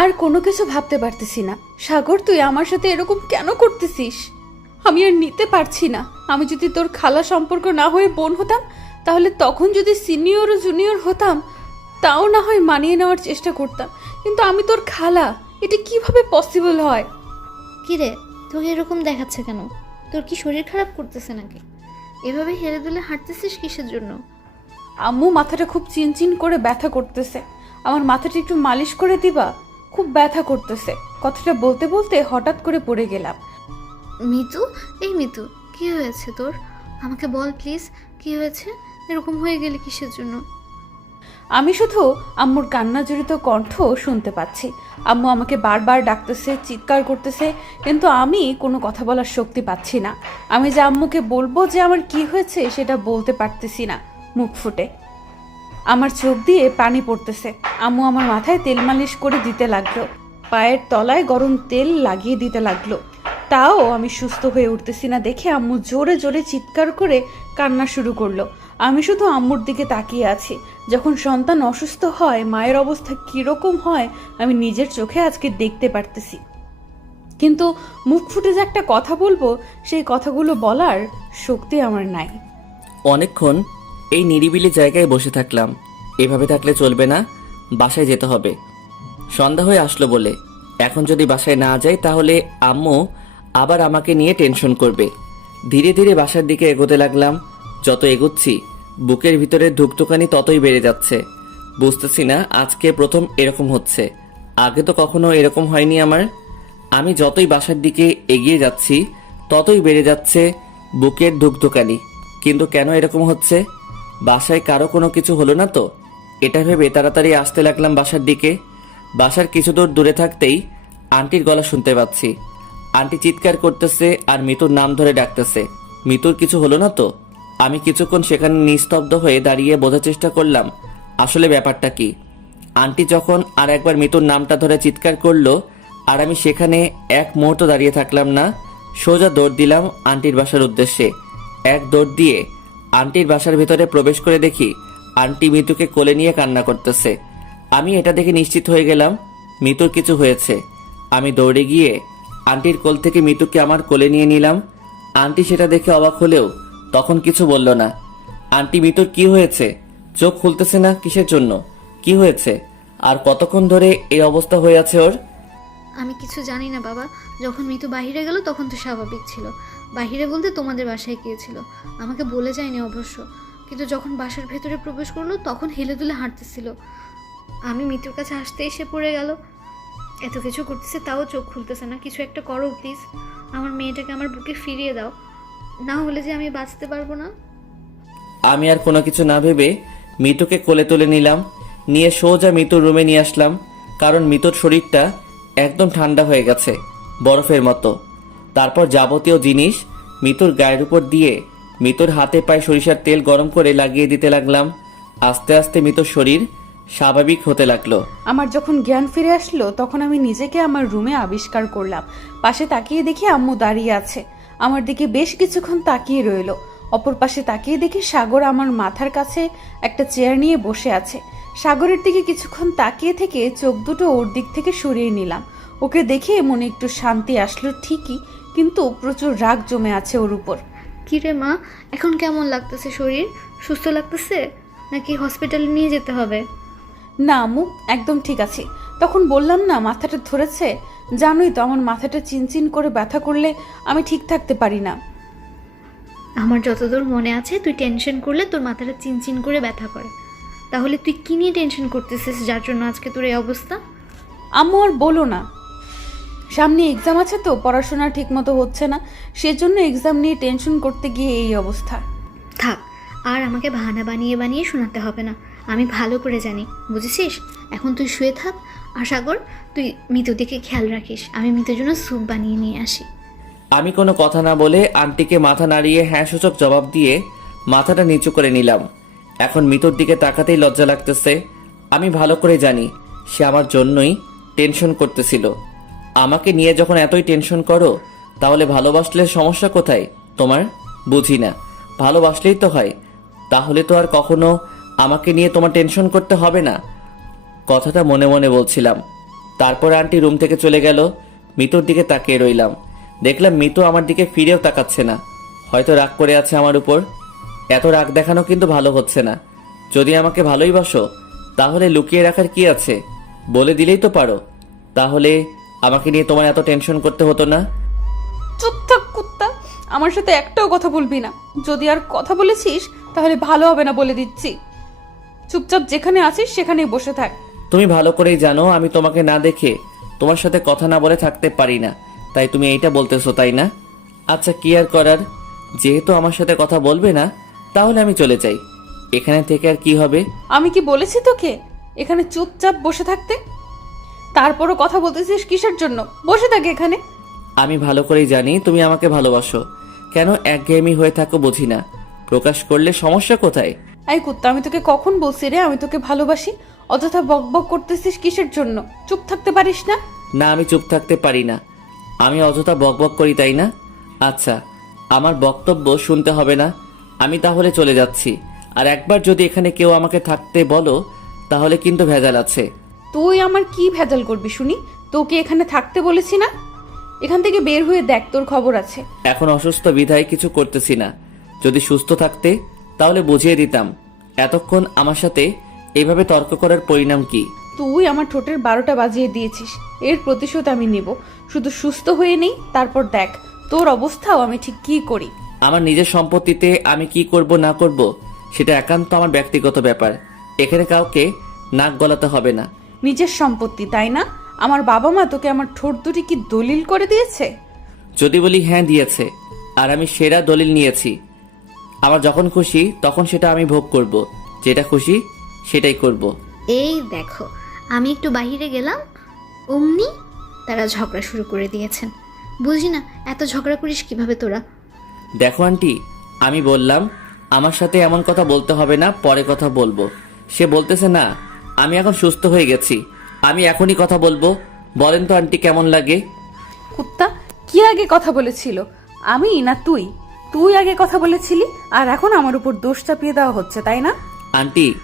আর কোনো কিছু ভাবতে পারতেছি না। সাগর তুই আমার সাথে এরকম কেন করতেছিস? আমি আর নিতে পারছি না। আমি যদি তোর খালা সম্পর্ক না হয়ে বোন হতাম তাহলে তখন যদি সিনিয়র ও জুনিয়র হতাম তাও না হয় মানিয়ে নেওয়ার চেষ্টা করতাম। কিন্তু আমি তোর খালা এটা কীভাবে পসিবল হয়? কিরে তোকে এরকম দেখাচ্ছে কেন? তোর কি শরীর খারাপ করতেছে নাকি? এভাবে হেরে দুলে হাঁটতেছিস কিসের জন্য? আম্মু মাথাটা খুব চিনচিন করে ব্যথা করতেছে। আমার মাথাটা একটু মালিশ করে দিবা? খুব ব্যথা করতেছে। কথাটা বলতে বলতে হঠাৎ করে পড়ে গেলাম। মিতু এই মিতু কি হয়েছে তোর? আমাকে বল প্লিজ কি হয়েছে? এরকম হয়ে গেলে কিসের জন্য? আমি শুধু আম্মুর কান্না জড়িত কণ্ঠ শুনতে পাচ্ছি। আম্মু আমাকে বারবার ডাকতেছে চিৎকার করতেছে কিন্তু আমি কোনো কথা বলার শক্তি পাচ্ছি না। আমি যে আম্মুকে বলব যে আমার কি হয়েছে সেটা বলতে পারতেছি না মুখ ফুটে। আমার চোখ দিয়ে পানি পড়তেছে। আম্মু আমার মাথায় তেল মালিশ করে দিতে লাগল। পায়ের তলায় গরম তেল লাগিয়ে দিতে লাগল। তাও আমি সুস্থ হয়ে উঠতেছি না দেখে আম্মু জোরে জোরে চিৎকার করে কান্না শুরু করল। আমি শুধু আম্মুর দিকে তাকিয়ে আছি। যখন সন্তান অসুস্থ হয়, মায়ের অবস্থা কীরকম হয়, আমি নিজের চোখে আজকে দেখতে পারতেছি। কিন্তু মুখ ফুটে যে একটা কথা বলব, সেই কথাগুলো বলার শক্তি আমার নাই। অনেকক্ষণ এই নিরিবিলি জায়গায় বসে থাকলাম। এভাবে থাকলে চলবে না, বাসায় যেতে হবে। সন্ধ্যা হয়ে আসলো বলে, এখন যদি বাসায় না যাই তাহলে আম্মু আবার আমাকে নিয়ে টেনশন করবে। ধীরে ধীরে বাসার দিকে এগোতে লাগলাম, যত এগোচ্ছি, বুকের ভিতরে ধুকধুকানি ততই বেড়ে যাচ্ছে। বুঝতেছি না আজকে প্রথম এরকম হচ্ছে। আগে তো কখনো এরকম হয়নি আমার। আমি যতই বাসার দিকে এগিয়ে যাচ্ছি, ততই বেড়ে যাচ্ছে বুকের ধুকধুকানি। কিন্তু কেন এরকম হচ্ছে? বাসায় কারও কোনো কিছু হলো না তো? এটা ভেবে তাড়াতাড়ি আসতে লাগলাম বাসার দিকে। বাসার কিছু দূর দূরে থাকতেই আন্টির গলা শুনতে পাচ্ছি। আন্টি চিৎকার করতেছে আর মিতুর নাম ধরে ডাকতেছে। মিতুর কিছু হলো না তো? আমি কিছুক্ষণ সেখানে নিস্তব্ধ হয়ে দাঁড়িয়ে বোঝার চেষ্টা করলাম, আসলে ব্যাপারটা কি? আন্টি যখন আর একবার মিতুর নামটা ধরে চিৎকার করল, আর আমি সেখানে এক মুহূর্ত দাঁড়িয়ে থাকলাম না, সোজা দৌড় দিলাম আন্টির বাসার উদ্দেশ্যে। এক দৌড় দিয়ে আন্টির বাসার ভেতরে প্রবেশ করে দেখি আন্টি মিতুকে কোলে নিয়ে কান্না করতেছে। আমি এটা দেখে নিশ্চিত হয়ে গেলাম, মিতুর কিছু হয়েছে। আমি দৌড়ে গিয়ে আন্টির কোল থেকে মিতুকে আমার কোলে নিয়ে নিলাম। আন্টি সেটা দেখে অবাক হলেও তখন কিছু বলল না। আন্টি মিতুর কি হয়েছে? চোখ খুলতেছে না কিসের জন্য? কি হয়েছে? আর কতক্ষণ ধরে এই অবস্থা হয়ে আছে ওর? আমি কিছু জানি না বাবা। যখন মিতু বাহিরে গেল তখন তো স্বাভাবিক ছিল। বাহিরে বলতে তোমাদের বাসায় গিয়েছিল আমাকে বলে যায়নি অবশ্য। কিন্তু যখন বাসার ভেতরে প্রবেশ করল, তখন হেলে দুলে হাঁটতেছিল। আমি মিতুর কাছে আসতে এসে পড়ে গেল। এত কিছু করতেছে, তাও চোখ খুলতেছে না। কিছু একটা করো, প্লিজ। আমার মেয়েটাকে আমার বুকে ফিরিয়ে দাও। না হলে যে আমি বাঁচতে পারব না। আমি আর কোনো কিছু না ভেবে মিতুকে কোলে তুলে নিলাম। নিয়ে সোজা মিতুর রুমে নিয়ে আসলাম। কারণ মিতুর শরীরটা একদম ঠান্ডা হয়ে গেছে, বরফের মতো। তারপর যাবতীয় জিনিস মিতুর গায়ের উপর দিয়ে মিতুর হাতে পায়ে সরিষার তেল গরম করে লাগিয়ে দিতে লাগলাম। আস্তে আস্তে মিতুর শরীর স্বাভাবিক হতে লাগল। আমার যখন জ্ঞান ফিরে আসলো, তখন আমি নিজেকে আমার রুমে আবিষ্কার করলাম। পাশে তাকিয়ে দেখি আম্মু দাঁড়িয়ে আছে। আমার দিকে বেশ কিছুক্ষণ তাকিয়ে রইল। অপর পাশে তাকিয়ে দেখি সাগর আমার মাথার কাছে একটা চেয়ার নিয়ে বসে আছে। সাগরের দিকে কিছুক্ষণ তাকিয়ে থেকে চোখ দুটো ওর দিক থেকে সরিয়ে নিলাম। ওকে দেখে মনে একটু শান্তি আসলো, ঠিকই। কিন্তু প্রচুর রাগ জমে আছে ওর উপর। কিরে মা? এখন কেমন লাগতেছে শরীর? সুস্থ লাগতেছে? নাকি হসপিটালে নিয়ে যেতে হবে? না আম্মু একদম ঠিক আছে। তখন বললাম না মাথাটা ধরেছে? জানোই তো আমার মাথাটা চিনচিন করে ব্যথা করলে আমি ঠিক থাকতে পারি না। আমার যতদূর মনে আছে তুই টেনশন করলে তোর মাথাটা চিনচিন করে ব্যথা করে। তাহলে তুই কি নিয়ে টেনশন করতেছিস? যার জন্য আজকে তোর এই অবস্থা? আম্মু আর বলো না সামনে এক্সাম আছে তো পড়াশোনা ঠিক মতো হচ্ছে না সেজন্য এক্সাম নিয়ে টেনশন করতে গিয়ে এই অবস্থা। থাক আর আমাকে বাহানা বানিয়ে বানিয়ে শোনাতে হবে না আমি ভালো করে জানি বুঝেছিস? এখন তুই শুয়ে থাক আশা কর তুই মৃতর দিকে খেয়াল রাখিস আমি মৃতের জন্য স্যুপ বানিয়ে নিয়ে আসি। আমি কোনো কথা না বলে আন্টিকে মাথা নাড়িয়ে হ্যাঁ সূচক জবাব দিয়ে মাথাটা নিচু করে নিলাম। এখন মৃতর দিকে তাকাতেই লজ্জা লাগতেছে। আমি ভালো করে জানি সে আমার জন্যই টেনশন করতেছিল। আমাকে নিয়ে যখন এতই টেনশন করো, তাহলে ভালোবাসলে সমস্যা কোথায়? তোমার? বুঝি না। ভালোবাসলেই তো হয়। তাহলে তো আর কখনো আমাকে নিয়ে তোমার টেনশন করতে হবে না। কথাটা মনে মনে বলছিলাম। তারপর আন্টি রুম থেকে চলে গেল। মিতুর দিকে তাকিয়ে রইলাম। দেখলাম মিতু আমার দিকে ফিরেও তাকাচ্ছে না। হয়তো রাগ করে আছে আমার উপর। এত রাগ দেখানো কিন্তু ভালো হচ্ছে না। যদি আমাকে ভালোই বাসো, তাহলে লুকিয়ে রাখার কি আছে? বলে দিলেই তো পারো। তাহলে আমাকে নিয়ে তোমার এত টেনশন করতে হতো না? চুপ থাক কুত্তা আমার সাথে একটাও কথা বলবি না। যদি আর কথা বলেছিস তাহলে ভালো হবে না বলে দিচ্ছি। চুপচাপ যেখানে আছিস সেখানেই বসে থাক। তুমি ভালো করেই জানো আমি তোমাকে না দেখে তোমার সাথে কথা না বলে থাকতে পারি না। তাই তুমি এইটা বলতেছো তাই না? আচ্ছা কি আর করার? যেহেতু আমার সাথে কথা বলবে না তাহলে আমি চলে যাই। এখানে থেকে আর কি হবে? আমি কি বলেছি তোকে? এখানে চুপচাপ বসে থাকতে? তারপরও কথা বলতেছিস কিসের জন্য? বসে থাকে এখানে। আমি ভালো করেই জানি তুমি আমাকে ভালোবাসো। কেন একঘেয়েমি হয়ে থাকো বুঝি না। প্রকাশ করলে সমস্যা কোথায়? এই কুত্তা আমি তোকে কখন বলছি রে? আমি তোকে ভালোবাসি। অযথা বক বক করতেছিস কিসের জন্য? চুপ থাকতে পারিস না? না আমি চুপ থাকতে পারি না। আমি অযথা বকবক করি তাই না? আচ্ছা আমার বক্তব্য শুনতে হবে না। আমি তাহলে চলে যাচ্ছি। আর একবার যদি এখানে কেউ আমাকে থাকতে বলো তাহলে কিন্তু ভেজাল আছে। তুই আমার কি ভেজাল করবি শুনি? তোকে এখানে থাকতে বলেছি না? এখান থেকে বের হয়ে দেখ তোর খবর আছে। এখন অসুস্থ বিধায় কিছু করতেছি না। যদি সুস্থ থাকতে তাহলে বুঝিয়ে দিতাম। এতক্ষণ আমার সাথে এইভাবে তর্ক করার পরিণাম কি? তুই আমার ঠোঁটের বারোটা বাজিয়ে দিয়েছিস। এর প্রতিশোধ আমি নেব। শুধু সুস্থ হয়ে নেই তারপর দেখ তোর অবস্থাও আমি ঠিক কি করি। আমার নিজের সম্পত্তিতে আমি কি করব না করব সেটা একান্ত আমার ব্যক্তিগত ব্যাপার। এখানে কাউকে নাক গলাতে হবে না। নিজের সম্পত্তি তাই না? আমার বাবা মা তোকে আমার ঠোঁট দুটি কি দলিল করে দিয়েছে? যদি বলি হ্যাঁ দিয়েছে। আর আমি সেরা দলিল নিয়েছি। আমার যখন খুশি তখন সেটা আমি ভোগ করব। যেটা খুশি সেটাই করব। এই দেখো আমি একটু বাইরে গেলাম। অমনি তারা ঝগড়া শুরু করে দিয়েছেন। বুঝি না এত ঝগড়া করিস কীভাবে তোরা? দেখো আন্টি আমি বললাম আমার সাথে এমন কথা বলতে হবে না পরে কথা বলব। সে বলতেছে না আমি এখন সুস্থ হয়ে গেছি। আমি এখনই কথা বলব। বলেন তো আন্টি কেমন লাগে? কুত্তা কি আগে কথা বলেছিল? আমি না তুই? তুই আগে কথা বলেছিলি আর এখন আমার উপর দোষ চাপিয়ে দেওয়া হচ্ছে তাই না? আন্টি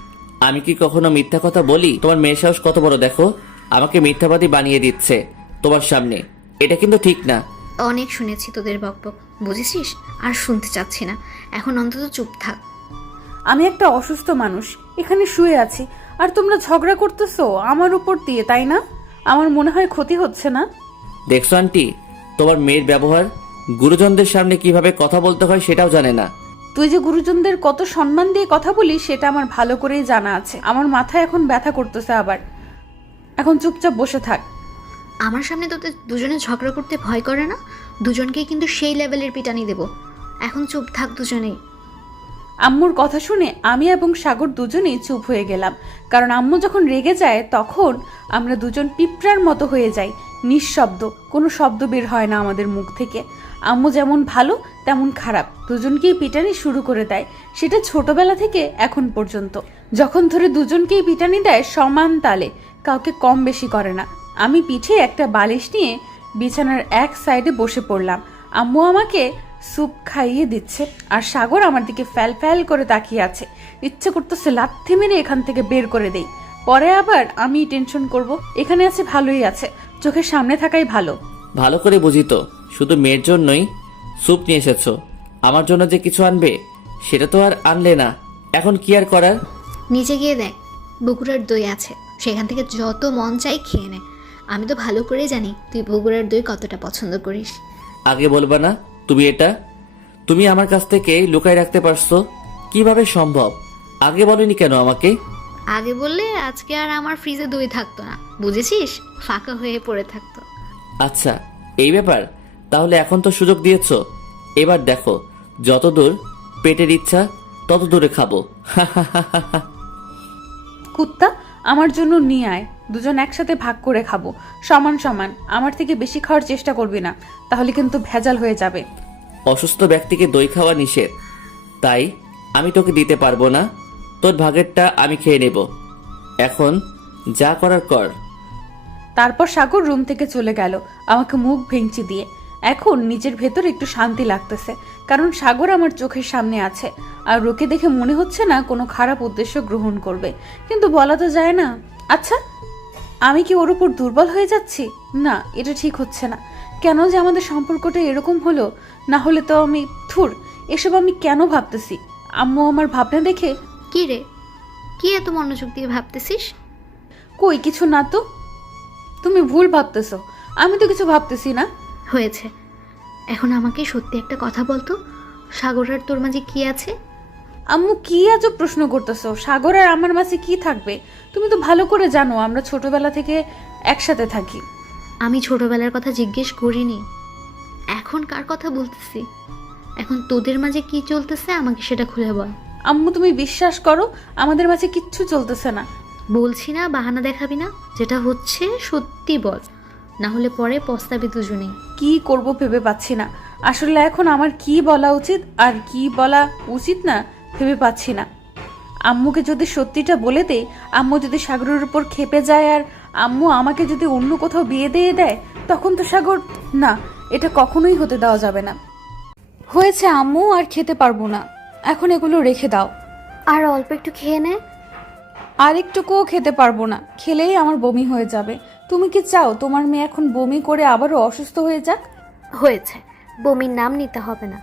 আমি কি কখনো মিথ্যা কথা বলি? তোমার মেয়ে সাহস কত বড় দেখো? আমাকে মিথ্যাবাদী বানিয়ে দিচ্ছে তোমার সামনে। এটা কিন্তু ঠিক না। অনেক শুনেছি তোদের বকবক বুঝেছিস? আর শুনতে চাচ্ছি না। এখন অন্তত চুপ থাক। আমি একটা অসুস্থ মানুষ। এখানে শুয়ে আছি। আর তোমরা ঝগড়া করতেছো আমার উপর দিয়ে তাই না? আমার মনে হয় ক্ষতি হচ্ছে না। দেখছ আন্টি তোমার মেয়ের ব্যবহার গুরুজনদের সামনে কীভাবে কথা বলতে হয় সেটাও জানে না। তুই যে গুরুজনদের কত সম্মান দিয়ে কথা বলিস সেটা আমার ভালো করেই জানা আছে। আমার মাথায় এখন ব্যথা করতেছে আবার। এখন চুপচাপ বসে থাক। আমার সামনে তোদের দুজনে ঝগড়া করতে ভয় করে না? দুজনকেই কিন্তু সেই লেভেলের পিটানি দেব। এখন চুপ থাক দুজনেই। আম্মুর কথা শুনে আমি এবং সাগর দুজনেই চুপ হয়ে গেলাম। কারণ আম্মু যখন রেগে যায়, তখন আমরা দুজন পিঁপড়ার মতো হয়ে যাই। নিঃশব্দ, কোনো শব্দ বের হয় না আমাদের মুখ থেকে। আম্মু যেমন ভালো, তেমন খারাপ। দুজনকেই পিটানি শুরু করে দেয়। সেটা ছোটবেলা থেকে এখন পর্যন্ত। যখন ধরে দুজনকেই পিটানি দেয় সমান তালে, কাউকে কম বেশি করে না। আমি পিঠে একটা বালিশ নিয়ে বিছানার এক সাইডে বসে পড়লাম। আম্মু আমাকে স্যুপ খাইয়ে দিচ্ছে। আর সাগর আমার দিকে ফ্যাল ফ্যাল করে তাকিয়ে আছে। ইচ্ছে করতেছে লাথি মেরে এখান থেকে বের করে দেই। পরে আবার আমি টেনশন করব এখানে আছে ভালোই আছে চোখের সামনে থাকাই ভালো। ভালো করে বুঝি তো শুধু মেয়ের জন্যই স্যুপ নিয়ে এসেছ। আমার জন্য যে কিছু আনবে সেটা তো আর আনলে না। এখন কি আর করার? নিচে গিয়ে দেখ বগুড়ার দই আছে। সেখান থেকে যত মন চাই খেয়ে নে। আমি তো ভালো করে জানি তুই বগুড়ার দই কতটা পছন্দ করিস। আগে বলবা না তুমি এটা? তুমি আমার কাছ থেকে লুকায় রাখতে পারছ? কীভাবে সম্ভব? আগে বলনি কেন আমাকে? আগে বললে আজকে আর আমার ফ্রিজে দই থাকতো না। বুঝেছিস? ফাঁকা হয়ে পড়ে থাকতো। আচ্ছা এই ব্যাপার? তাহলে এখন তো সুযোগ দিয়েছ। এবার দেখো যত দূর পেটের ইচ্ছা তত দূরে খাব। কুত্তা আমার জন্য নিয়ে আয়। দুজন একসাথে ভাগ করে খাব। সমান সমান আমার থেকে বেশি খাওয়ার চেষ্টা করবি না তাহলে কিন্তু ভেজাল হয়ে যাবে। অসুস্থ ব্যক্তিকে দই খাওয়া নিষেধ। তাই আমি তোকে দিতে পারব না তোর ভাগেরটা আমি খেয়ে নেব। এখন যা করার কর। তারপর সাগর রুম থেকে চলে গেল আমাকে মুখ ভেঙচি দিয়ে। এখন নিজের ভেতর একটু শান্তি লাগতেছে কারণ সাগর আমার চোখের সামনে আছে আর ওকে দেখে মনে হচ্ছে না কোনো খারাপ উদ্দেশ্য গ্রহণ করবে। কিন্তু বলা তো যায় না। আচ্ছা আমি কি ওর উপর দুর্বল হয়ে যাচ্ছি? না এটা ঠিক হচ্ছে না। কেন যে আমাদের সম্পর্কটা এরকম হলো? না হলে তো আমি থুর এসব আমি কেন ভাবতেছি? আম্মু আমার ভাবনা দেখে কি রে? কি এত মনোযোগ দিয়ে ভাবতেছিস? কই কিছু না তো? তুমি ভুল ভাবতেছো। আমি তো কিছু ভাবতেছি না। হয়েছে। এখন আমাকে সত্যি একটা কথা বলতো সাগর আর তোর মাঝে কি আছে? আম্মু কি আজব প্রশ্ন করতেছো? সাগর আর আমার মাঝে কি থাকবে? তুমি তো ভালো করে জানো আমরা ছোটবেলা থেকে একসাথে থাকি। আমি ছোটবেলার কথা জিজ্ঞেস করিনি। এখন কার কথা বলতেছি? এখন তোদের মাঝে কি চলতেছে আমাকে সেটা খুলে বল। আম্মু তুমি বিশ্বাস করো আমাদের মাঝে কিচ্ছু চলতেছে না। বলছি না বাহানা দেখাবি না যেটা হচ্ছে সত্যি বল। না হলে পরে পস্তাবি দুজনেই। কি করব ভেবে পাচ্ছি না। আসলে এখন আমার কি বলা উচিত আর কি বলা উচিত না ভেবে পাচ্ছি না। আম্মুকে যদি সত্যিটা বলে দেই আম্মু যদি সাগরের উপর খেপে যায় আর আম্মু আমাকে যদি অন্য কোথাও বিয়ে দিয়ে দেয় তখন তো সাগর না এটা কখনোই হতে দেওয়া যাবে না। হয়েছে আম্মু আর খেতে পারব না। এখন এগুলো রেখে দাও। আর অল্প একটু খেয়ে নে। আর একটুকুও খেতে পারব না। খেলেই আমার বমি হয়ে যাবে। তুমি কি চাও তোমার মেয়ে এখন বমি করে আবারও অসুস্থ হয়ে যাক? হয়েছে। বমির নাম নিতে হবে না।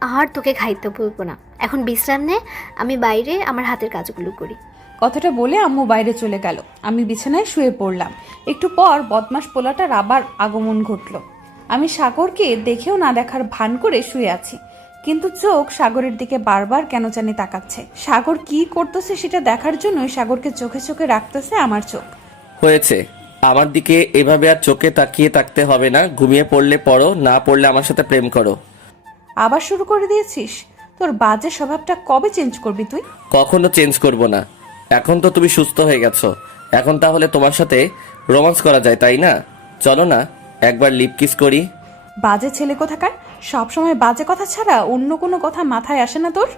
আর তোকে খাইতে বলব না। এখন বিশ্রাম নে আমি বাইরে আমার হাতের কাজগুলো করি। কথাটা বলে আম্মু বাইরে চলে গেল। আমি বিছানায় শুয়ে পড়লাম। একটু পর বদমাস পোলাটার আবার আগমন ঘটল। আমি সাগরকে দেখেও না দেখার ভান করে শুয়ে আছি। কিন্তু চোখ সাগরের দিকে বারবার কেন জানি তাকাচ্ছে। সাগর কি করতেছে সেটা দেখার জন্যই সাগরকে চোখে চোখে রাখতেছে আমার চোখ। হয়েছে। আমার দিকে এভাবে আর চোখে তাকিয়ে থাকতে হবে না। ঘুমিয়ে পড়লে পড়ো না পড়লে আমার সাথে প্রেম করো। আবার শুরু করে দিয়েছিস? তোর বাজে স্বভাবটা কবে চেঞ্জ করবি তুই? কখনো চেঞ্জ করব না। এখন তো তুমি সুস্থ হয়ে গেছো। এখন তাহলে তোমার সাথে রোমান্স করা যায় তাই না? চলো না একবার লিপ কিস করি। বাজে ছেলে কোথাকার? সবসময় বাজে কথা ছাড়া অন্য কোনো কথা মাথায় আসে না তোর?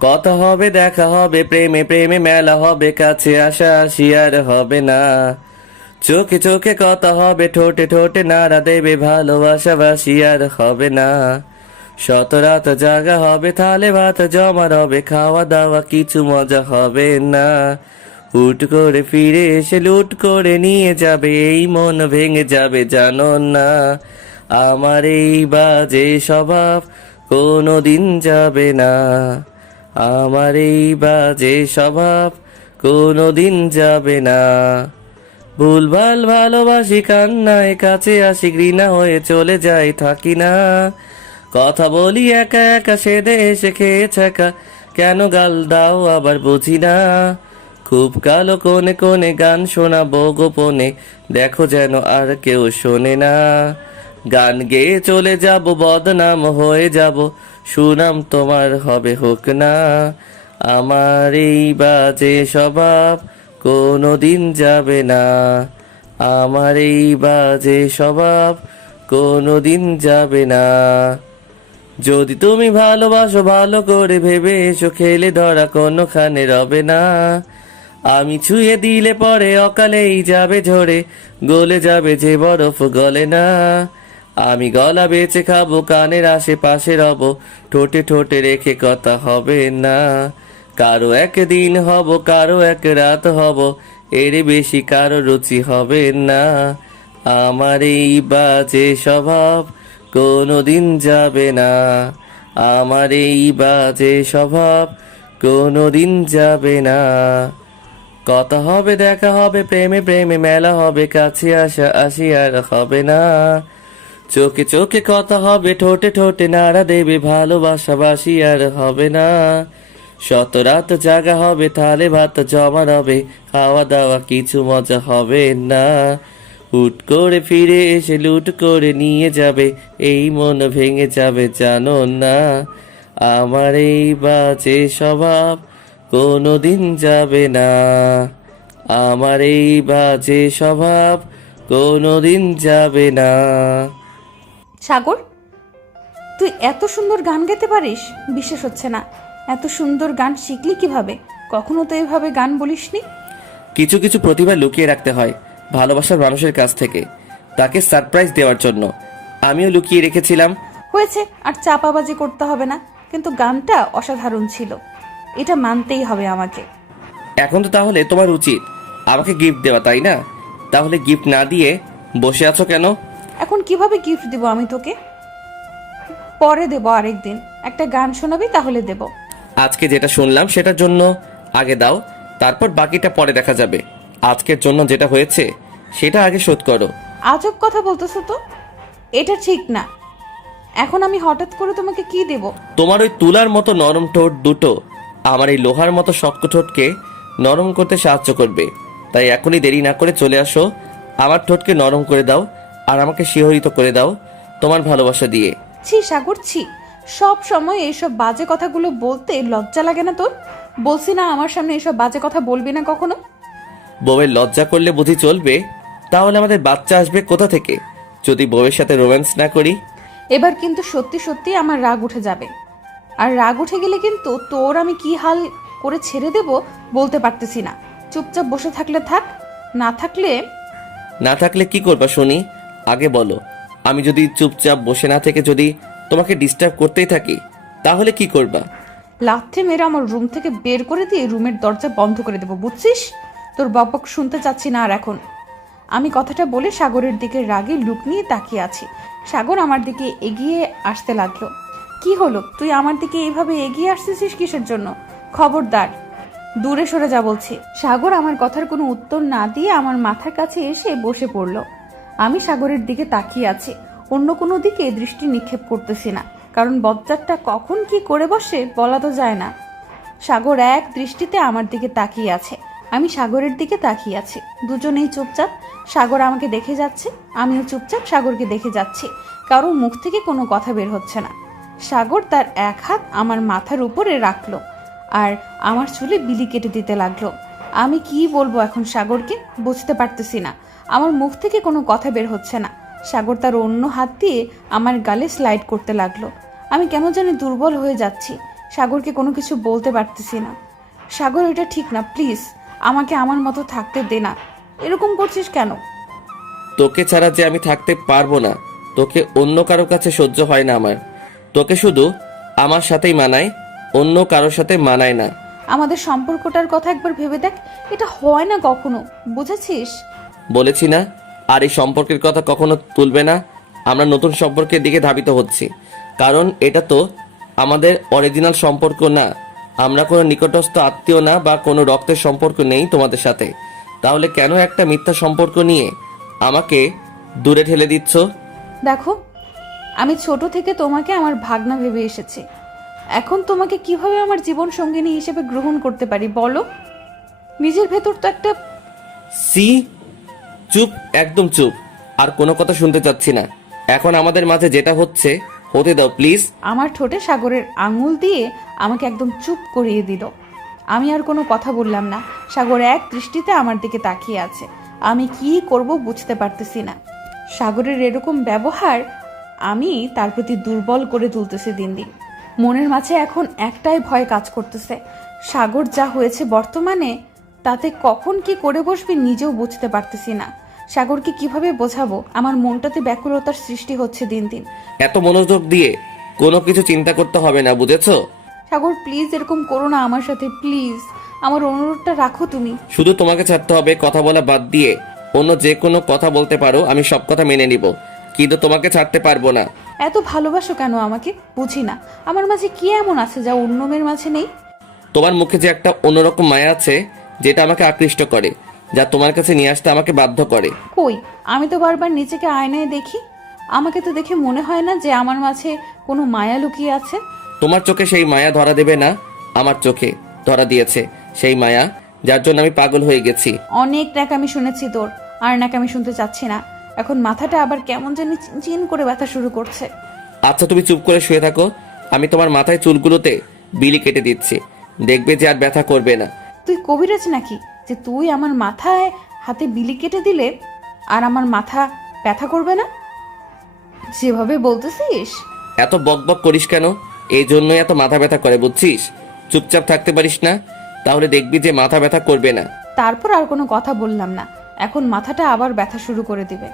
কথা হবে দেখা হবে প্রেমে প্রেমে মেলা হবে কাছে আসা আসি আর হবে না। চোখে চোখে কথা হবে ঠোঁটে ঠোঁটে নাড়া দেবে ভালোবাসা বাসি আর হবে না। শত রাত জাগা হবে, থালে ভাত জমা হবে খাওয়া দাওয়া কিছু মজা হবে না। হুট করে ফিরে এসে লুট করে নিয়ে যাবে, এই মন ভেঙে যাবে, জানো না। আমার এই বাজে স্বভাব কোনো দিন যাবে না। আমার এই বাজে স্বভাব কোনো দিন যাবে না। ভুলভাল ভালোবাসি, কান্নায় কাছে আসি, ঘৃণা হয়ে চলে যাই, থাকি না। কথা বলি একা একা সেদে এসে খেয়ে ছাকা। কেন গাল দাও, আবার বুঝি না। খুব কালো কোনে কোনে গান শোনাবো গোপনে। দেখো যেন আর কেউ শোনে না। গান গেয়ে চলে যাব, বদনাম হয়ে যাব। সুনাম তোমার হবে হোক না। আমার এই বাজে স্বভাব কোনো দিন যাবে না। আমার এই বাজে স্বভাব কোনো দিন যাবে না। যদি তুমি ভালোবাসো, ভালো করে ভেবে এসো খেলে ধরা কোনোখানে রবে না। আমি ছুঁয়ে দিলে পরে অকালেই যাবে ঝরে, গলে যাবে যে বরফ গলে না। আমি গলা বেচে খাব, কানের আশেপাশে রব, ঠোঁটে ঠোঁটে রেখে কথা হবে না। কারও একদিন হব, কারও এক রাত হব, এর বেশি কারও রুচি হবে না। আমার এই বাজে স্বভাব কোনো দিন যাবে না। আমার এই বাজে স্বভাব কোনো দিন যাবে না। কথা হবে, দেখা হবে, প্রেমে প্রেমে, মেলা হবে, কাছে আসা আসি আর হবে না। চোখে চোখে কথা হবে, ঠোঁটে ঠোঁটে নাড়া দেবে, ভালোবাসা বাসি আর হবে না। শত রাত জাগা হবে, থালে ভাত জমা হবে খাওয়া দাওয়া কিছু মজা হবে না। হুট করে ফিরে এসে লুট করে নিয়ে যাবে। এই মন ভেঙে যাবে জানো না? আমার এই বাজে স্বভাব কোনো দিন যাবে না। আমার এই বাজে স্বভাব কোনো দিন যাবে না। সাগর তুই এত সুন্দর গান গাইতে পারিস? বিশ্বাস হচ্ছে না। এত সুন্দর গান শিখলি কীভাবে? কখনো তো এভাবে গান বলিসনি? কিছু কিছু প্রতিভা লুকিয়ে রাখতে হয়। ভালোবাসার মানুষের কাছ থেকে। তাকে সারপ্রাইজ দেওয়ার জন্য। আমিও লুকিয়ে রেখেছিলাম। হয়েছে আর চাপাবাজি করতে হবে না। কিন্তু গানটা অসাধারণ ছিল। এটা মানতেই হবে আমাকে। এখন তো তাহলে তোমার উচিত। আমাকে গিফট দেওয়া তাই না? তাহলে গিফট না দিয়ে বসে আছো কেন? এখন কীভাবে গিফট দেবো আমি তোকে? পরে দেবো আরেকদিন। একটা গান শোনাবি তাহলে দেবো। আজকে যেটা শুনলাম সেটার জন্য আগে দাও। তারপর বাকিটা পরে দেখা যাবে। আজকের জন্য যেটা হয়েছে সেটা আগে শোধ করো। আজব কথা বলতেছো তো? এটা ঠিক না। এখন আমি হঠাৎ করে তোমাকে কি দেব? তোমার ওই তুলার মতো নরম ঠোঁট দুটো আমার এই লোহার মতো শক্ত ঠোঁটকে নরম করতে সাহায্য করবে। তাই এখনই দেরি না করে চলে আসো। আমার ঠোঁটকে নরম করে দাও আর আমাকে শিহরিত করে দাও তোমার ভালোবাসা দিয়ে। ছি সাগর ছি। সব সময় এইসব বাজে কথাগুলো বলতে লজ্জা লাগে না তোর? বলছি না আমার সামনে এসব বাজে কথা বলবি না কখনো? বউয়ের লজ্জা করলে বুঝি চলবে? তাহলে আমাদের বাচ্চা আসবে কোথা থেকে? যদি বউয়ের সাথে রোম্যান্স না করি? এবার কিন্তু সত্যি সত্যি আমার রাগ উঠে যাবে। আর রাগ উঠে গেলে কিন্তু তোর আমি কি হাল করে ছেড়ে দেব বলতে পারতেছি না। চুপচাপ বসে থাকলে থাক না থাকলে না থাকলে কি করবা শুনি? আগে বলো আমি যদি চুপচাপ বসে না থেকে যদি তোমাকে ডিস্টার্ব করতেই থাকি তাহলে কি করবা? লাথে মেরে আমার রুম থেকে বের করে দিয়ে রুমের দরজা বন্ধ করে দেবো বুঝছিস? তোর বকবক শুনতে চাচ্ছি না আর এখন। আমি কথাটা বলে সাগরের দিকে রাগে লুক নিয়ে তাকিয়ে আছি। সাগর আমার দিকে এগিয়ে আসতে লাগল। কি হলো? তুই আমার দিকে এইভাবে এগিয়ে আসতেছিস কিসের জন্য? খবরদার, দূরে সরে যা বলছি। সাগর আমার কথার কোনো উত্তর না দিয়ে আমার মাথার কাছে এসে বসে পড়ল। আমি সাগরের দিকে তাকিয়ে আছি। অন্য কোনো দিকে দৃষ্টি নিক্ষেপ করতেছি না। কারণ বজ্জারটা কখন কি করে বসে বলা তো যায় না। সাগর এক দৃষ্টিতে আমার দিকে তাকিয়ে আছে। আমি সাগরের দিকে তাকিয়ে আছি। দুজনেই চুপচাপ। সাগর আমাকে দেখে যাচ্ছে, আমিও চুপচাপ সাগরকে দেখে যাচ্ছি। কারও মুখ থেকে কোনো কথা বের হচ্ছে না। সাগর তার এক হাত আমার মাথার উপরে রাখল আর আমার চুলে বিলি কেটে দিতে লাগল। আমি কি বলব এখন সাগরকে? বুঝতে পারতেছি না। আমার মুখ থেকে কোনো কথা বের হচ্ছে না। সাগর তার অন্য হাত দিয়ে আমার গালে স্লাইড করতে লাগল। আমি কেন জানি দুর্বল হয়ে যাচ্ছি। সাগরকে কোনো কিছু বলতে পারতেছি না। সাগর, এটা ঠিক না, প্লিজ। আমাকে আমার মতো থাকতে দে না। এরকম করছিস কেন? তোকে ছাড়া যে আমি থাকতে পারব না তোকে অন্য কারও কাছে সহ্য হয় না আমার। তোকে শুধু আমার সাথেই মানায় অন্য কারোর সাথে মানায় না। আমাদের সম্পর্কটার কথা একবার ভেবে দেখ এটা হয় না কখনো বুঝেছিস? বলেছি না আর এই সম্পর্কের কথা কখনো তুলবে না আমরা নতুন সম্পর্কের দিকে ধাবিত হচ্ছি। কারণ এটা তো আমাদের অরিজিনাল সম্পর্ক না। আমরা কোনো নিকটস্থ আত্মীয় না বা কোনো রক্তের সম্পর্ক নেই তোমাদের সাথে। তাহলে কেন একটা মিথ্যা সম্পর্ক নিয়ে আমাকে দূরে ঠেলে দিচ্ছ? দেখো আমি ছোট থেকে তোমাকে আমার ভাগনা ভেবে এসেছি। এখন তোমাকে কীভাবে আমার জীবন সঙ্গিনী হিসেবে গ্রহণ করতে পারি বলো? নিজের ভেতর তো একটা সি চুপ একদম চুপ। আর কোনো কথা শুনতে চাচ্ছি না। এখন আমাদের মাঝে যেটা হচ্ছে হতে দাও প্লিজ আমার ঠোঁটে সাগরের আঙুল দিয়ে আমাকে একদম চুপ করিয়ে দিল। আমি আর কোনো কথা বললাম না। সাগর এক দৃষ্টিতে আমার দিকে তাকিয়ে আছে। আমি কি করব বুঝতে পারতেছি না। সাগরের এরকম ব্যবহার আমি তার প্রতি দুর্বল করে তুলতেছি দিন দিন। মনের মাঝে এখন একটাই ভয় কাজ করতেছে। সাগর যা হয়েছে বর্তমানে, তাতে কখন কি করে বসবে নিজেও বুঝতে পারতেছি না। সাগরকে কীভাবে বোঝাবো? আমার মনটাতে ব্যাকুলতার সৃষ্টি হচ্ছে দিন দিন। এত মনোযোগ দিয়ে কোনো কিছু চিন্তা করতে হবে না বুঝেছ? সাগর প্লিজ এরকম করো না আমার সাথে প্লিজ। আমার অনুরোধটা রাখো তুমি। শুধু তোমাকে ছাড়তে হবে কথা বলা বাদ দিয়ে অন্য যে কোনো কথা বলতে পারো আমি সব কথা মেনে নিব। কিন্তু তোমাকে ছাড়তে পারব না। এত ভালোবাসো কেন আমাকে? বুঝি না। আমার মাঝে কি এমন আছে যা অন্য মেয়ের মাঝে নেই? তোমার মুখে যে একটা অন্যরকম মায়া আছে যেটা আমাকে আকৃষ্ট করে। যা তোমার কাছে নিয়ে আসতে আমাকে বাধ্য করে। কই? আমি তো বারবার নিজেকে আয়নায় দেখি। আমাকে তো দেখে মনে হয় না যে আমার মাঝে কোনো মায়া লুকিয়ে আছে। তোমার চোখে সেই মায়া ধরা দেবে না? আমার চোখে ধরা দিয়েছে সেই মায়া যার জন্য আমি পাগল হয়ে গেছি। অনেক নাকামি শুনেছি তোর আর নাকামি শুনতে চাচ্ছি না। এখন মাথাটা আবার কেমন জানি চিন করে ব্যথা শুরু করছে। আচ্ছা তুমি চুপ করে শুয়ে থাকো। আমি তোমার মাথায় চুলগুলোতে বিলি কেটে দিচ্ছি। দেখবে যে আর ব্যথা করবে না। তুই কবিরাজ নাকি? যে তুই আমার মাথায় হাতে বিলি কেটে দিলে আর আমার মাথা ব্যথা করবে না? যেভাবে বলতেছিস। এত বকবক করিস কেন? এই জন্যই এত মাথা ব্যথা করে বুঝছিস? চুপচাপ থাকতে পারিস না তাহলে দেখবি যে মাথা ব্যথা করবে না। তারপর আর কোনো কথা বললাম না। এখন মাথাটা আবার ব্যথা শুরু করে দিবে।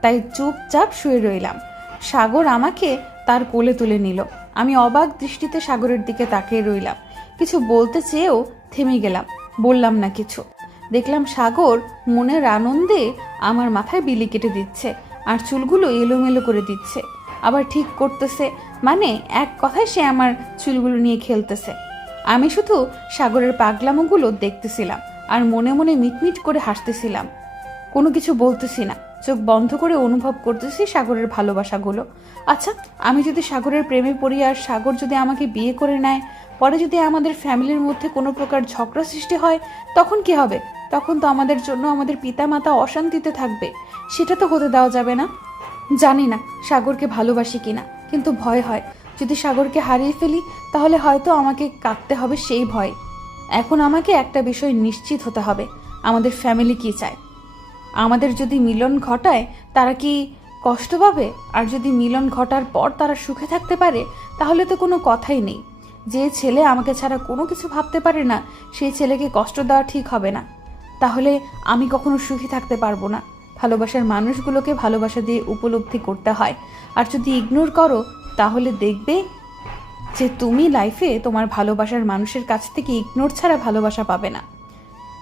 তাই চুপচাপ শুয়ে রইলাম। সাগর আমাকে তার কোলে তুলে নিল। আমি অবাক দৃষ্টিতে সাগরের দিকে তাকিয়ে রইলাম। কিছু বলতে চেয়েও থেমে গেলাম। বললাম না কিছু। দেখলাম সাগর মনের আনন্দে আমার মাথায় বিলি কেটে দিচ্ছে আর চুলগুলো এলোমেলো করে দিচ্ছে। আবার ঠিক করতেছে মানে এক কথায় সে আমার চুলগুলো নিয়ে খেলতেছে। আমি শুধু সাগরের পাগলামোগুলো দেখতেছিলাম আর মনে মনে মিটমিট করে হাসতেছিলাম। কোনো কিছু বলতেছি না, চোখ বন্ধ করে অনুভব করতেছি সাগরের ভালোবাসাগুলো। আচ্ছা আমি যদি সাগরের প্রেমে পড়ি আর সাগর যদি আমাকে বিয়ে করে নেয়, পরে যদি আমাদের ফ্যামিলির মধ্যে কোনো প্রকার ঝগড়া সৃষ্টি হয়, তখন কি হবে? তখন তো আমাদের জন্য আমাদের পিতামাতা অশান্তিতে থাকবে। সেটা তো হতে দেওয়া যাবে না। জানি না সাগরকে ভালোবাসি কিনা, কিন্তু ভয় হয়। যদি সাগরকে হারিয়ে ফেলি, তাহলে হয়তো আমাকে কাঁদতে হবে সেই ভয়। এখন আমাকে একটা বিষয় নিশ্চিত হতে হবে, আমাদের ফ্যামিলি কি চায়? আমাদের যদি মিলন ঘটায়, তারা কি কষ্ট পাবে? আর যদি মিলন ঘটার পর তারা সুখে থাকতে পারে, তাহলে তো কোনো কথাই নেই। যে ছেলে আমাকে ছাড়া কোনো কিছু ভাবতে পারে না, সেই ছেলেকে কষ্ট দেওয়া ঠিক হবে না। তাহলে আমি কখনো সুখী থাকতে পারব না। ভালোবাসার মানুষগুলোকে ভালোবাসা দিয়ে উপলব্ধি করতে হয়। আর যদি ইগনোর করো, তাহলে দেখবে যে তুমি লাইফে তোমার ভালোবাসার মানুষের কাছ থেকে ইগনোর ছাড়া ভালোবাসা পাবে না।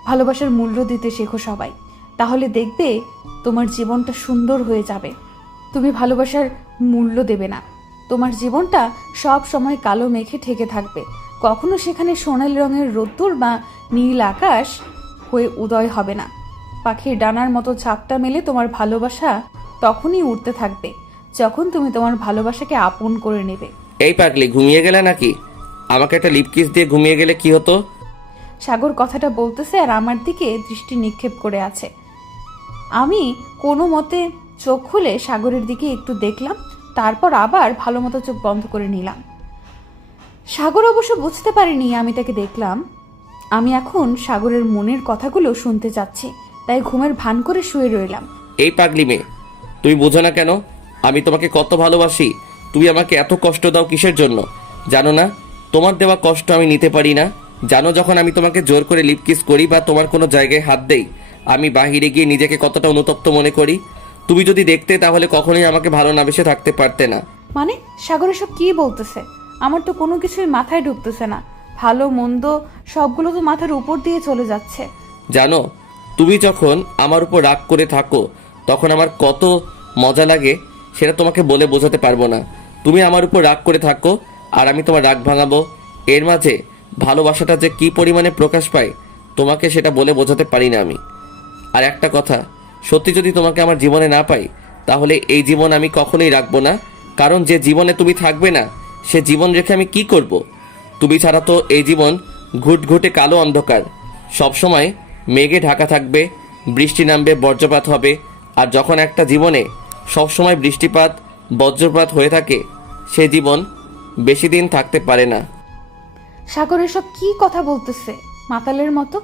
ভালোবাসার মূল্য দিতে শেখো সবাই। তাহলে দেখবে তোমার জীবনটা সুন্দর হয়ে যাবে। তুমি ভালোবাসার মূল্য দেবে না। তোমার জীবনটা সব সময় কালো মেঘে ঠেকে থাকবে। কখনো সেখানে সোনালি রঙের রোদ্দুর বা নীল আকাশ হয়ে উদয় হবে না। পাখির ডানার মতো ঝাপটা মেলে তোমার ভালোবাসা তখনই উঠতে থাকবে যখন তুমি তোমার ভালোবাসাকে আপন করে নেবে। এই পাগলি ঘুমিয়ে গেলে নাকি? আমাকে একটা লিপ কিস দিয়ে ঘুমিয়ে গেলে কি হতো? সাগর কথাটা বলতেছে আর আমার দিকে দৃষ্টি নিক্ষেপ করে আছে। আমি কোনো মতে চোখ খুলে সাগরের দিকে একটু দেখলাম তারপর আবার ভালো মতো চোখ বন্ধ করে নিলাম। সাগর অবশ্য বুঝতে পারিনি আমি তাকে দেখলাম। আমি এখন সাগরের মনের কথাগুলো শুনতে চাচ্ছি তাই ঘুমের ভান করে শুয়ে রইলাম। এই পাগলি মেয়ে তুমি বোঝো না কেন? আমি তোমাকে কত ভালোবাসি। তুমি আমাকে এত কষ্ট দাও কিসের জন্য? জানো না তোমার দেওয়া কষ্ট আমি নিতে পারি না। জানো যখন আমি তোমাকে জোর করে লিপ কিস করি বা তোমার কোনো জায়গায় হাত দেই আমি বাহিরে গিয়ে নিজেকে কতটা অনুতপ্ত মনে করি? তুমি যদি দেখতে তাহলে কখনোই আমাকে ভালো না বেসে থাকতে পারতে না। মানে সাগর সব কি বলতেছে? আমার তো কোনো কিছুই মাথায় ঢুকতেছে না। ভালো, মন্দ, সবগুলো তো মাথার উপর দিয়ে চলে যাচ্ছে। জানো, তুমি যখন আমার উপর রাগ করে থাকো, তখন আমার কত মজা লাগে, সেটা তোমাকে বলে বোঝাতে পারব না। তুমি আমার উপর রাগ করে থাকো, আর আমি তোমার রাগ ভাঙাবো। এর মাঝে ভালোবাসাটা যে কি পরিমাণে প্রকাশ পায়, তোমাকে সেটা বলে বোঝাতে পারি না আমি। আর একটা কথা, সত্যি যদি তোমাকে আমার জীবনে না পাই, তাহলে এই জীবন আমি কখনোই রাখব না। কারণ যে জীবনে তুমি থাকবে না, সে জীবন রেখে আমি কি করব। তুমি ছাড়া তো এই জীবন ঘুটঘুটে কালো অন্ধকার। সবসময় মেঘে ঢাকা থাকবে, বৃষ্টি নামবে, বজ্রপাত হবে, আর যখন একটা জীবনে সবসময় বৃষ্টিপাত, বজ্রপাত হয়ে থাকে, সে জীবন বেশি দিন থাকতে পারে না। সাগর এসব কি কথা বলতেছে? মাতালের মতো?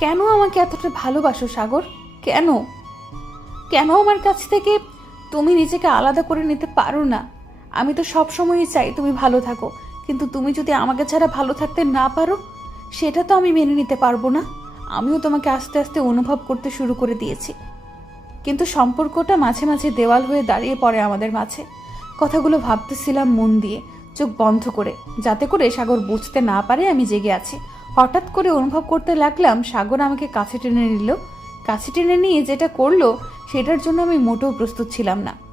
কেন আমাকে এতটা ভালোবাসো সাগর? কেন? কেন আমার কাছ থেকে তুমি নিজেকে আলাদা করে নিতে পারো না? আমি তো সব সময়ই চাই তুমি ভালো থাকো। কিন্তু তুমি যদি আমাকে ছাড়া ভালো থাকতে না পারো, সেটা তো আমি মেনে নিতে পারব না। আমিও তোমাকে আস্তে আস্তে অনুভব করতে শুরু করে দিয়েছি। কিন্তু সম্পর্কটা মাঝে মাঝে দেওয়াল হয়ে দাঁড়িয়ে পড়ে আমাদের মাঝে। কথাগুলো ভাবতেছিলাম মন দিয়ে, চোখ বন্ধ করে, যাতে করে সাগর বুঝতে না পারে আমি জেগে আছি। হঠাৎ করে অনুভব করতে লাগলাম সাগর আমাকে কাছে টেনে নিল। কাছে টেনে নিয়ে যেটা করল, সেটার জন্য আমি মোটেও প্রস্তুত ছিলাম না।